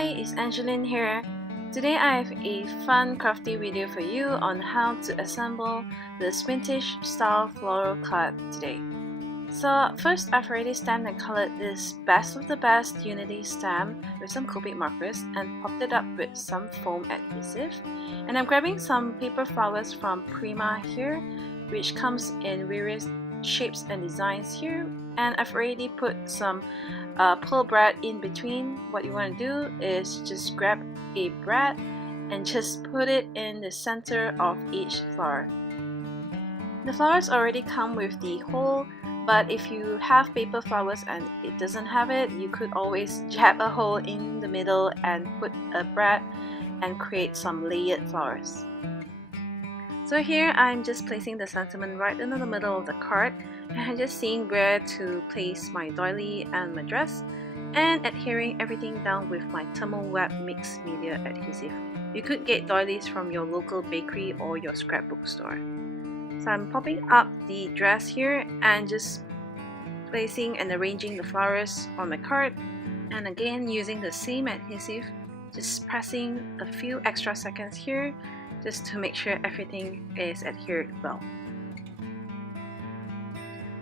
Hi, it's Angeline here. Today I have a fun crafty video for you on how to assemble this vintage style floral card today. So first, I've already stamped and colored this Best of the Best Unity stamp with some Copic markers and popped it up with some foam adhesive. And I'm grabbing some paper flowers from Prima here, which comes in various shapes and designs here. And I've already put some pearl brad in between. What you want to do is just grab a brad and just put it in the center of each flower. The flowers already come with the hole, but if you have paper flowers and it doesn't have it, you could always jab a hole in the middle and put a brad and create some layered flowers. So here I'm just placing the sentiment right in the middle of the card, and I'm just seeing where to place my doily and my dress, and adhering everything down with my thermal web mixed media adhesive. You could get doilies from your local bakery or your scrapbook store. So I'm popping up the dress here and just placing and arranging the flowers on my card, and again using the same adhesive, just pressing a few extra seconds here just to make sure everything is adhered well.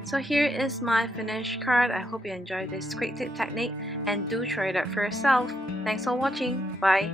So here is my finished card. I hope you enjoyed this quick tip technique and do try it out for yourself. Thanks for watching. Bye!